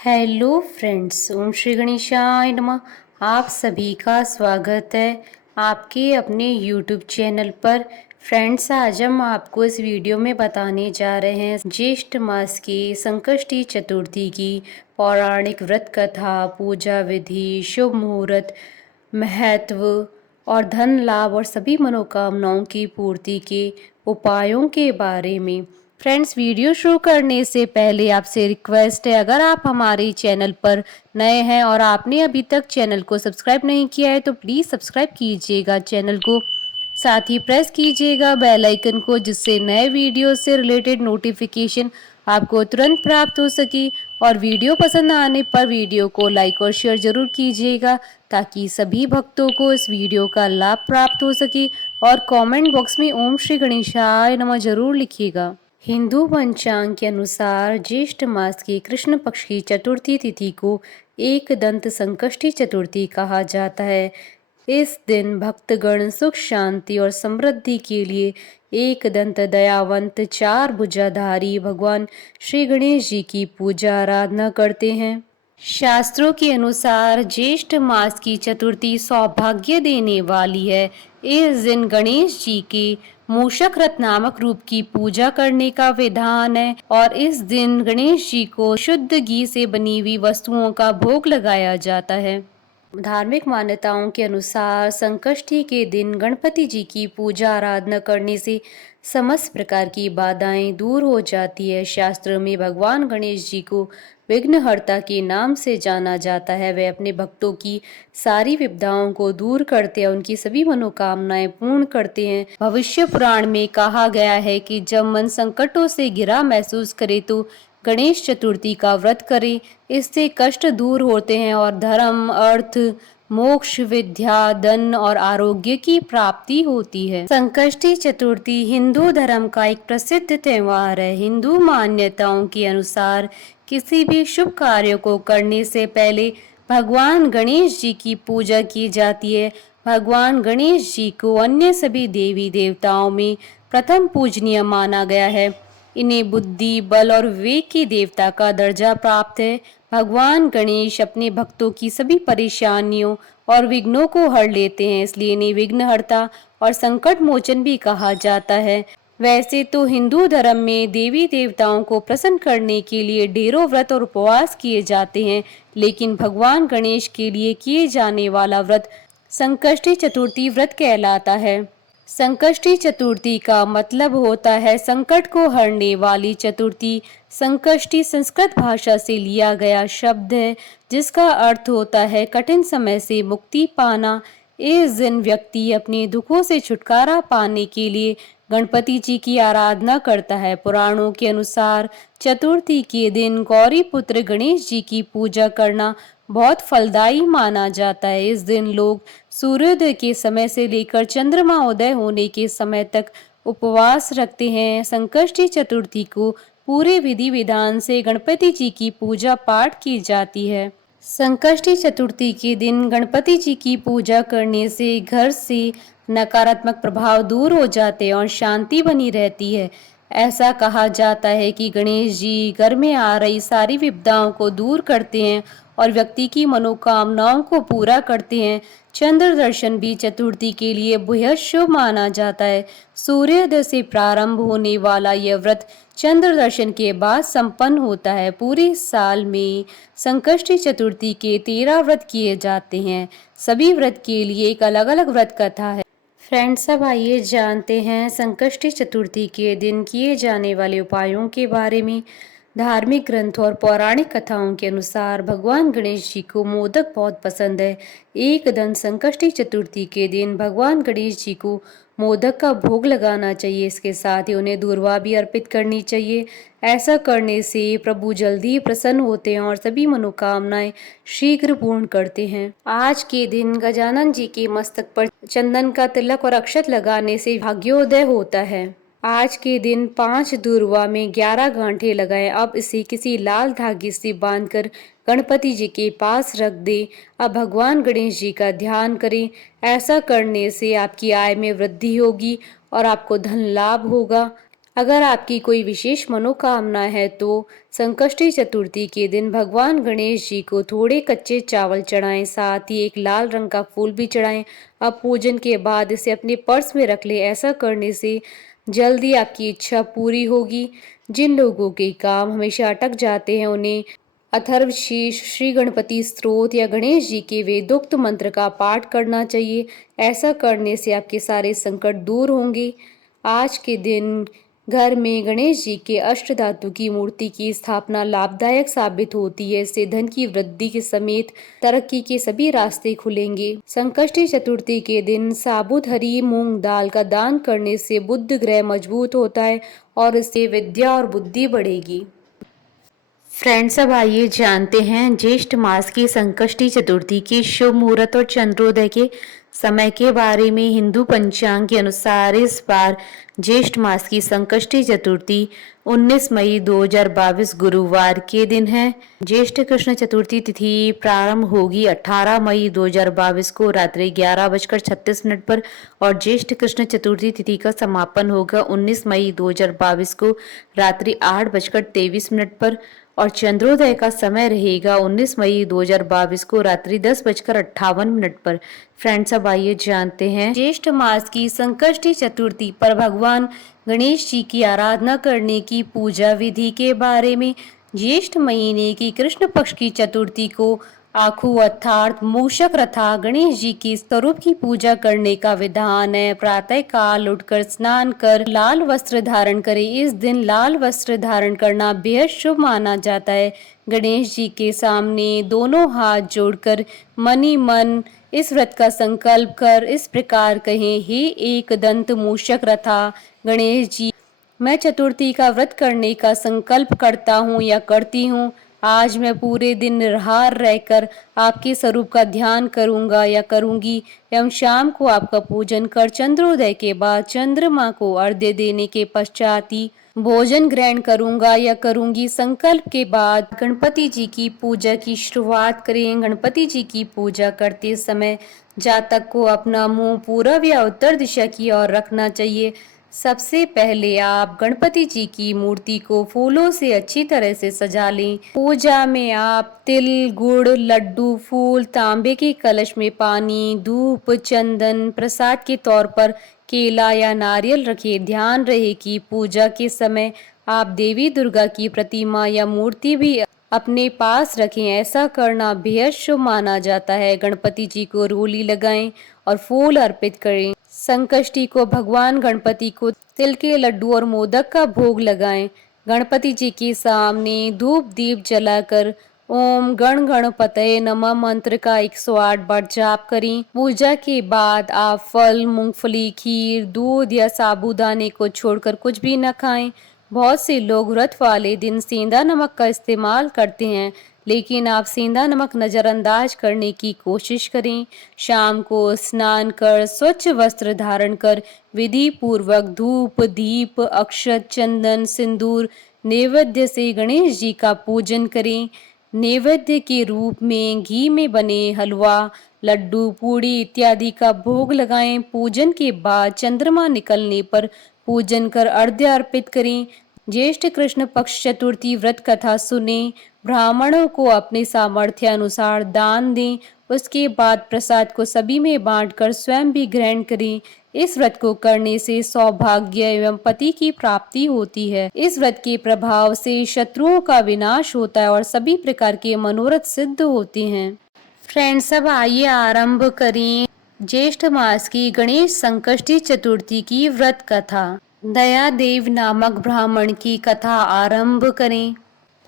Hello friends, ओम श्री गणेशाय नमः। आप सभी का स्वागत है आपके अपने यूट्यूब चैनल पर। फ्रेंड्स, आज हम आपको इस वीडियो में बताने जा रहे हैं ज्येष्ठ मास की संकष्टी चतुर्थी की पौराणिक व्रत कथा, पूजा विधि, शुभ मुहूर्त, महत्व और धन लाभ और सभी मनोकामनाओं की पूर्ति के उपायों के बारे में। फ्रेंड्स, वीडियो शुरू करने से पहले आपसे रिक्वेस्ट है, अगर आप हमारे चैनल पर नए हैं और आपने अभी तक चैनल को सब्सक्राइब नहीं किया है तो प्लीज़ सब्सक्राइब कीजिएगा चैनल को। साथ ही प्रेस कीजिएगा बेल आइकन को, जिससे नए वीडियो से रिलेटेड नोटिफिकेशन आपको तुरंत प्राप्त हो सके। और वीडियो पसंद आने पर वीडियो को लाइक और शेयर जरूर कीजिएगा, ताकि सभी भक्तों को इस वीडियो का लाभ प्राप्त हो सके। और कमेंट बॉक्स में ओम श्री गणेशाय नमः जरूर लिखिएगा। हिंदू पंचांग के अनुसार ज्येष्ठ मास की कृष्ण पक्ष की चतुर्थी तिथि को एक दंत संकष्टी चतुर्थी कहा जाता है। इस दिन भक्तगण सुख, शांति और समृद्धि के लिए एक दंत दयावंत चार भुजाधारी भगवान श्री गणेश जी की पूजा आराधना करते हैं। शास्त्रों के अनुसार ज्येष्ठ मास की चतुर्थी सौभाग्य देने वाली है। इस दिन गणेश जी के मूषक रथ नामक रूप की पूजा करने का विधान है और इस दिन गणेश जी को शुद्ध घी से बनी हुई वस्तुओं का भोग लगाया जाता है। धार्मिक मान्यताओं के अनुसार संकष्टी के दिन गणपति जी की पूजा आराधना करने से समस्त प्रकार की बाधाएं दूर हो जाती है। शास्त्र में भगवान गणेश जी को विघ्नहर्ता के नाम से जाना जाता है। वे अपने भक्तों की सारी विपदाओं को दूर करते हैं, उनकी सभी मनोकामनाएं पूर्ण करते हैं। भविष्य पुराण में कहा गया है कि जब मन संकटों से घिरा महसूस करे तो गणेश चतुर्थी का व्रत करें। इससे कष्ट दूर होते हैं और धर्म, अर्थ, मोक्ष, विद्या, धन और आरोग्य की प्राप्ति होती है। संकष्टी चतुर्थी हिंदू धर्म का एक प्रसिद्ध त्योहार है। हिंदू मान्यताओं के अनुसार किसी भी शुभ कार्य को करने से पहले भगवान गणेश जी की पूजा की जाती है। भगवान गणेश जी को अन्य सभी देवी देवताओं में प्रथम पूजनीय माना गया है। इन्हें बुद्धि, बल और विवेक की देवता का दर्जा प्राप्त है। भगवान गणेश अपने भक्तों की सभी परेशानियों और विघ्नों को हर लेते हैं, इसलिए इन्हें विघ्नहर्ता और संकट मोचन भी कहा जाता है। वैसे तो हिंदू धर्म में देवी देवताओं को प्रसन्न करने के लिए ढेरों व्रत और उपवास किए जाते हैं, लेकिन भगवान गणेश के लिए किए जाने वाला व्रत संकष्टी चतुर्थी व्रत कहलाता है। संकष्टी चतुर्थी का मतलब होता है संकट को हरने वाली चतुर्थी। संकष्टी संस्कृत भाषा से लिया गया शब्द है, जिसका अर्थ होता है कठिन समय से मुक्ति पाना। इस दिन व्यक्ति अपने दुखों से छुटकारा पाने के लिए गणपति जी की आराधना करता है। पुराणों के अनुसार चतुर्थी के दिन गौरी पुत्र गणेश जी की पूजा करना बहुत फलदायी माना जाता है। इस दिन लोग सूर्योदय के समय से लेकर चंद्रमा उदय होने के समय तक उपवास रखते हैं। संकष्टी चतुर्थी को पूरे विधि विधान से गणपति जी की पूजा पाठ की जाती है। संकष्टी चतुर्थी के दिन गणपति जी की पूजा करने से घर से नकारात्मक प्रभाव दूर हो जाते हैं और शांति बनी रहती है। ऐसा कहा जाता है कि गणेश जी घर में आ रही सारी विपदाओं को दूर करते हैं और व्यक्ति की मनोकामनाओं को पूरा करते हैं। चंद्र दर्शन भी चतुर्थी के लिए बेहद शुभ माना जाता है। सूर्योदय से प्रारंभ होने वाला यह व्रत चंद्र दर्शन के बाद संपन्न होता है। पूरे साल में संकष्टी चतुर्थी के 13 व्रत किए जाते हैं। सभी व्रत के लिए एक अलग अलग व्रत कथा है। फ्रेंड्स, अब आइए जानते हैं संकष्टी चतुर्थी के दिन किए जाने वाले उपायों के बारे में। धार्मिक ग्रंथों और पौराणिक कथाओं के अनुसार भगवान गणेश जी को मोदक बहुत पसंद है। एक दिन संकष्टी चतुर्थी के दिन भगवान गणेश जी को मोदक का भोग लगाना चाहिए। इसके साथ ही उन्हें दूर्वा भी अर्पित करनी चाहिए। ऐसा करने से प्रभु जल्दी प्रसन्न होते हैं और सभी मनोकामनाएं शीघ्र पूर्ण करते हैं। आज के दिन गजानन जी के मस्तक पर चंदन का तिलक और अक्षत लगाने से भाग्योदय होता है। आज के दिन 5 दूर्वा में 11 गांठें लगाएं। अब इसे किसी लाल धागे से बांधकर गणपति जी के पास रख दें। अब भगवान गणेश जी का ध्यान करें। ऐसा करने से आपकी आय में वृद्धि होगी और आपको धन लाभ होगा। अगर आपकी कोई विशेष मनोकामना है तो संकष्टी चतुर्थी के दिन भगवान गणेश जी को थोड़े कच्चे चावल चढ़ाएं, साथ ही एक लाल रंग का फूल भी चढ़ाएं। अब पूजन के बाद इसे अपने पर्स में रख लें। ऐसा करने से जल्दी आपकी इच्छा पूरी होगी। जिन लोगों के काम हमेशा अटक जाते हैं उन्हें अथर्वशीर्ष, श्री गणपति स्तोत्र या गणेश जी के वेदोक्त मंत्र का पाठ करना चाहिए। ऐसा करने से आपके सारे संकट दूर होंगे। आज के दिन घर में गणेश जी के अष्ट धातु की मूर्ति की स्थापना लाभदायक साबित होती है। इससे धन की वृद्धि के समेत तरक्की के सभी रास्ते खुलेंगे। संकष्टी चतुर्थी के दिन साबुत हरी मूंग दाल का दान करने से बुध ग्रह मजबूत होता है और इससे विद्या और बुद्धि बढ़ेगी। फ्रेंड्स, अब आइए जानते हैं ज्येष्ठ मास की संकष्टी चतुर्थी के शुभ मुहूर्त और चंद्रोदय के समय के बारे में। हिंदू पंचांग के अनुसार इस बार ज्येष्ठ मास की संकष्टी चतुर्थी 19 मई 2022 गुरुवार के दिन है। ज्येष्ठ कृष्ण चतुर्थी तिथि प्रारंभ होगी 18 मई 2022 को रात्रि 11:36 पर और ज्येष्ठ कृष्ण चतुर्थी तिथि का समापन होगा 19 मई 2022 को रात्रि 8:23 पर और चंद्रोदय का समय रहेगा 19 मई 2022 को रात्रि 10:58 पर। फ्रेंड्स, अब आइए जानते हैं ज्येष्ठ मास की संकष्टी चतुर्थी पर भगवान गणेश जी की आराधना करने की पूजा विधि के बारे में। ज्येष्ठ महीने की कृष्ण पक्ष की चतुर्थी को आखू अर्थात मूषक रथा गणेश जी के स्वरूप की पूजा करने का विधान है। प्रातः काल उठकर स्नान कर लाल वस्त्र धारण करें। इस दिन लाल वस्त्र धारण करना बेहद शुभ माना जाता है। गणेश जी के सामने दोनों हाथ जोड़कर मनी मन इस व्रत का संकल्प कर इस प्रकार कहें, हे एक दंत मूषक रथा गणेश जी, मैं चतुर्थी का व्रत करने का संकल्प करता हूँ या करती हूँ। आज मैं पूरे दिन निराहार रहकर आपके स्वरूप का ध्यान करूंगा या करूंगी एवं शाम को आपका पूजन कर चंद्रोदय के बाद चंद्रमा को अर्घ्य देने के पश्चात ही भोजन ग्रहण करूंगा या करूंगी। संकल्प के बाद गणपति जी की पूजा की शुरुआत करें। गणपति जी की पूजा करते समय जातक को अपना मुंह पूरब या उत्तर दिशा की ओर रखना चाहिए। सबसे पहले आप गणपति जी की मूर्ति को फूलों से अच्छी तरह से सजा लें। पूजा में आप तिल, गुड़, लड्डू, फूल, तांबे के कलश में पानी, धूप, चंदन, प्रसाद के तौर पर केला या नारियल रखें। ध्यान रहे कि पूजा के समय आप देवी दुर्गा की प्रतिमा या मूर्ति भी अपने पास रखें। ऐसा करना बेहद शुभ माना जाता है। गणपति जी को रोली लगाएं और फूल अर्पित करें। संकष्टी को भगवान गणपति को तिल के लड्डू और मोदक का भोग लगाएं। गणपति जी के सामने धूप दीप जलाकर ओम गण गणपतये नमः मंत्र का 108 बार जाप करें। पूजा के बाद आप फल, मूंगफली, खीर, दूध या साबूदाने को छोड़कर कुछ भी न खाएं। बहुत से लोग व्रत वाले दिन सेंधा नमक का इस्तेमाल करते हैं, लेकिन आप सेंधा नमक नजरअंदाज करने की कोशिश करें। शाम को स्नान कर स्वच्छ वस्त्र धारण कर विधि पूर्वक धूप, दीप, अक्षत, चंदन, सिंदूर नैवेद्य से गणेश जी का पूजन करें। नैवेद्य के रूप में घी में बने हलवा, लड्डू, पूड़ी इत्यादि का भोग लगाएं। पूजन के बाद चंद्रमा निकलने पर पूजन कर अर्घ्य अर्पित करें। ज्येष्ठ कृष्ण पक्ष चतुर्थी व्रत कथा सुने। ब्राह्मणों को अपने सामर्थ्य अनुसार दान दें। उसके बाद प्रसाद को सभी में बांटकर स्वयं भी ग्रहण करें। इस व्रत को करने से सौभाग्य एवं पति की प्राप्ति होती है। इस व्रत के प्रभाव से शत्रुओं का विनाश होता है और सभी प्रकार के मनोरथ सिद्ध होते हैं। फ्रेंड्स, अब आइए आरंभ करें ज्येष्ठ मास की गणेश संकष्टी चतुर्थी की व्रत कथा। दयादेव नामक ब्राह्मण की कथा आरंभ करें।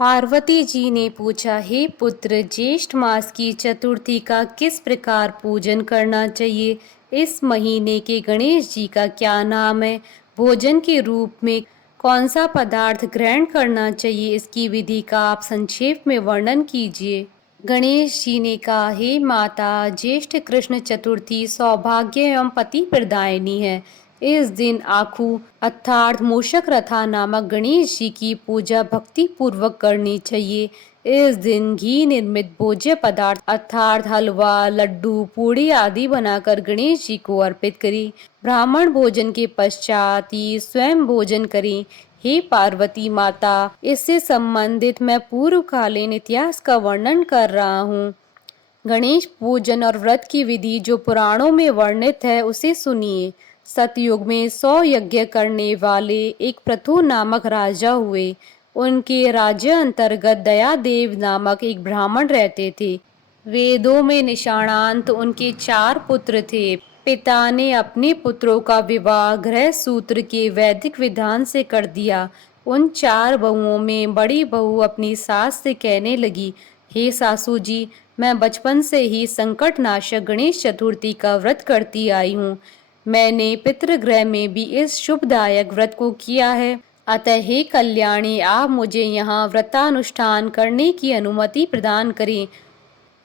पार्वती जी ने पूछा, हे पुत्र, ज्येष्ठ मास की चतुर्थी का किस प्रकार पूजन करना चाहिए? इस महीने के गणेश जी का क्या नाम है? भोजन के रूप में कौन सा पदार्थ ग्रहण करना चाहिए? इसकी विधि का आप संक्षेप में वर्णन कीजिए। गणेश जी ने कहा, हे माता, ज्येष्ठ कृष्ण चतुर्थी सौभाग्य एवं पति प्रदायिनी है। इस दिन आखू अर्थात मूषक रथा नामक गणेश जी की पूजा भक्ति पूर्वक करनी चाहिए। इस दिन घी निर्मित भोज्य पदार्थ अर्थात हलवा, लड्डू, पूड़ी आदि बनाकर गणेश जी को अर्पित करें। ब्राह्मण भोजन के पश्चात ही स्वयं भोजन करें। हे पार्वती माता, इससे संबंधित मैं पूर्वकालीन इतिहास का वर्णन कर रहा हूँ। गणेश पूजन और व्रत की विधि जो पुराणों में वर्णित है उसे सुनिए। सतयुग में 100 यज्ञ करने वाले एक पृथु नामक राजा हुए। उनके राज्य अंतर्गत दयादेव नामक एक ब्राह्मण रहते थे। वेदों में निशानांत उनके 4 पुत्र थे। पिता ने अपने पुत्रों का विवाह गृह सूत्र के वैदिक विधान से कर दिया। उन 4 बहुओं में बड़ी बहू अपनी सास से कहने लगी, हे सासू जी, मैं बचपन से ही संकट नाशक गणेश चतुर्थी का व्रत करती आई हूँ। मैंने पितृगृह में भी इस शुभदायक व्रत को किया है। अतः हे कल्याणी, आप मुझे यहाँ व्रतानुष्ठान करने की अनुमति प्रदान करें।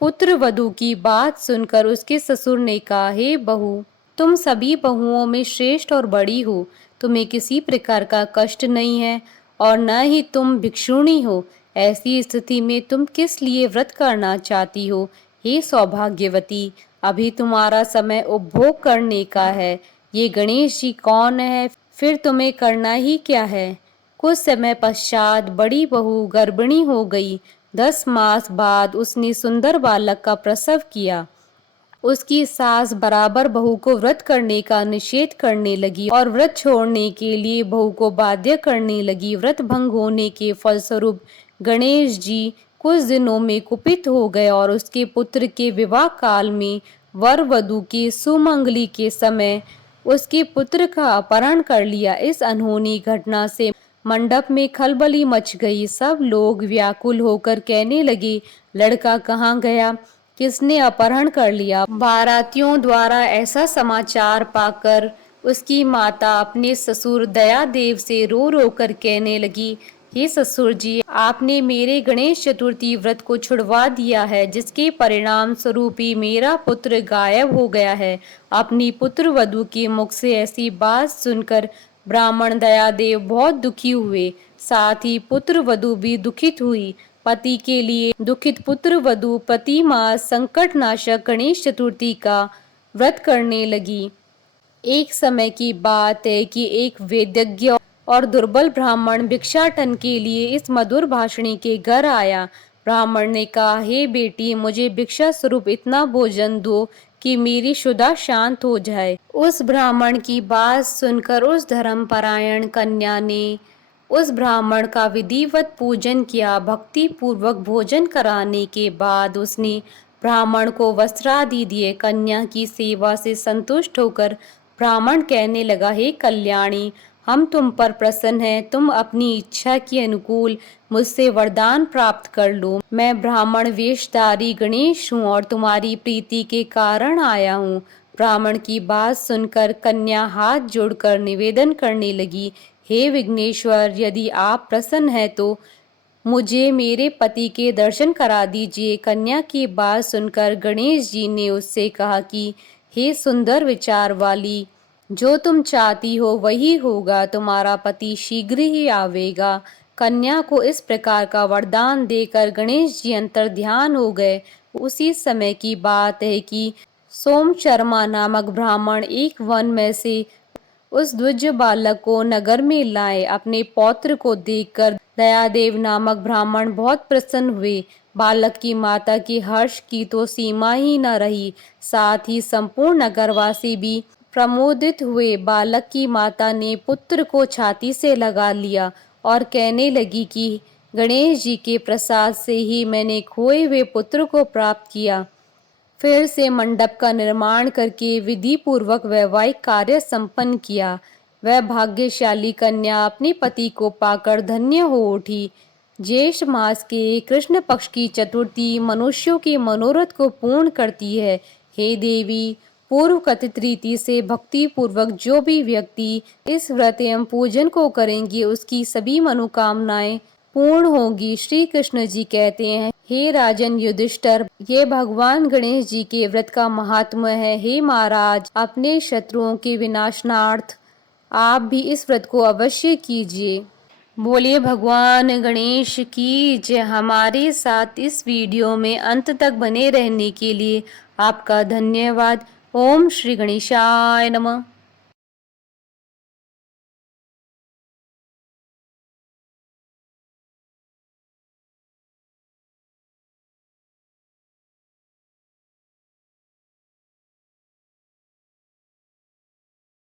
पुत्र वधू की बात सुनकर उसके ससुर ने कहा, हे बहू, तुम सभी बहुओं में श्रेष्ठ और बड़ी हो। तुम्हें किसी प्रकार का कष्ट नहीं है और न ही तुम भिक्षुणी हो। ऐसी स्थिति में तुम किस लिए व्रत करना चाहती हो? हे सौभाग्यवती, अभी तुम्हारा समय उपभोग करने का है। ये गणेश जी कौन है, फिर तुम्हें करना ही क्या है? कुछ समय पश्चात बड़ी बहू गर्भिणी हो गई। 10 मास बाद उसने सुंदर बालक का प्रसव किया। उसकी सास बराबर बहू को व्रत करने का निषेध करने लगी और व्रत छोड़ने के लिए बहू को बाध्य करने लगी। व्रत भंग होने के फलस्वरूप गणेश जी कुछ दिनों में कुपित हो गए और उसके पुत्र के विवाह काल में वर वधू की सुमंगली के समय उसके पुत्र का अपहरण कर लिया। इस अनहोनी घटना से मंडप में खलबली मच गई। सब लोग व्याकुल होकर कहने लगे, लड़का कहाँ गया, किसने अपहरण कर लिया? बारातियों द्वारा ऐसा समाचार पाकर उसकी माता अपने ससुर दयादेव से रो रो कर कहने लगी, हे ससुर जी, आपने मेरे गणेश चतुर्थी व्रत को छुड़वा दिया है, जिसके परिणाम स्वरूप ही मेरा पुत्र गायब हो गया है। अपनी पुत्र वधू के मुख से ऐसी बात सुनकर ब्राह्मण दयादेव बहुत दुखी हुए। साथ ही पुत्र वधू भी दुखित हुई। पति के लिए दुखित पुत्र वधू प्रति मास संकट नाशक गणेश चतुर्थी का व्रत करने लगी। एक समय की बात है कि एक वेदज्ञ और दुर्बल ब्राह्मण भिक्षाटन के लिए इस मधुर भाषणी के घर आया। ब्राह्मण ने कहा, हे बेटी, मुझे भिक्षा स्वरूप इतना भोजन दो कि मेरी क्षुधा शांत हो जाए। उस ब्राह्मण की बात सुनकर उस धर्मपरायण कन्या ने उस ब्राह्मण का विधिवत पूजन किया। भक्ति पूर्वक भोजन कराने के बाद उसने ब्राह्मण को वस्त्रादि दिए। कन्या की सेवा से संतुष्ट होकर ब्राह्मण कहने लगा, हे कल्याणी, हम तुम पर प्रसन्न हैं। तुम अपनी इच्छा के अनुकूल मुझसे वरदान प्राप्त कर लो। मैं ब्राह्मण वेशधारी गणेश हूँ और तुम्हारी प्रीति के कारण आया हूँ। ब्राह्मण की बात सुनकर कन्या हाथ जोड़कर निवेदन करने लगी, हे विघ्नेश्वर, यदि आप प्रसन्न हैं तो मुझे मेरे पति के दर्शन करा दीजिए। कन्या की बात सुनकर गणेश जी ने उससे कहा कि हे सुंदर विचार वाली, जो तुम चाहती हो वही होगा। तुम्हारा पति शीघ्र ही आवेगा। कन्या को इस प्रकार का वरदान देकर गणेश जी अंतर ध्यान हो गए। उसी समय की बात है कि सोम शर्मा नामक ब्राह्मण एक वन में से उस द्विज बालक को नगर में लाए। अपने पौत्र को देखकर दयादेव नामक ब्राह्मण बहुत प्रसन्न हुए। बालक की माता की हर्ष की तो सीमा ही न रही। साथ ही संपूर्ण नगरवासी भी प्रमोदित हुए। बालक की माता ने पुत्र को छाती से लगा लिया और कहने लगी कि गणेश जी के प्रसाद से ही मैंने खोए हुए पुत्र को प्राप्त किया। फिर से मंडप का निर्माण करके विधि पूर्वक वैवाहिक कार्य संपन्न किया। वह भाग्यशाली कन्या अपने पति को पाकर धन्य हो उठी। ज्येष्ठ मास के कृष्ण पक्ष की चतुर्थी मनुष्यों के मनोरथ को पूर्ण करती है। हे देवी, पूर्व कथित रीति से भक्ति पूर्वक जो भी व्यक्ति इस व्रत एवं पूजन को करेंगे उसकी सभी मनोकामनाएं पूर्ण होगी। श्री कृष्ण जी कहते हैं, हे राजन युधिष्ठिर, ये भगवान गणेश जी के व्रत का महात्म्य है। हे महाराज, अपने शत्रुओं के विनाशनार्थ आप भी इस व्रत को अवश्य कीजिए। बोलिए भगवान गणेश की जय। हमारे साथ इस वीडियो में अंत तक बने रहने के लिए आपका धन्यवाद। ओम श्री गणेशाय नमः।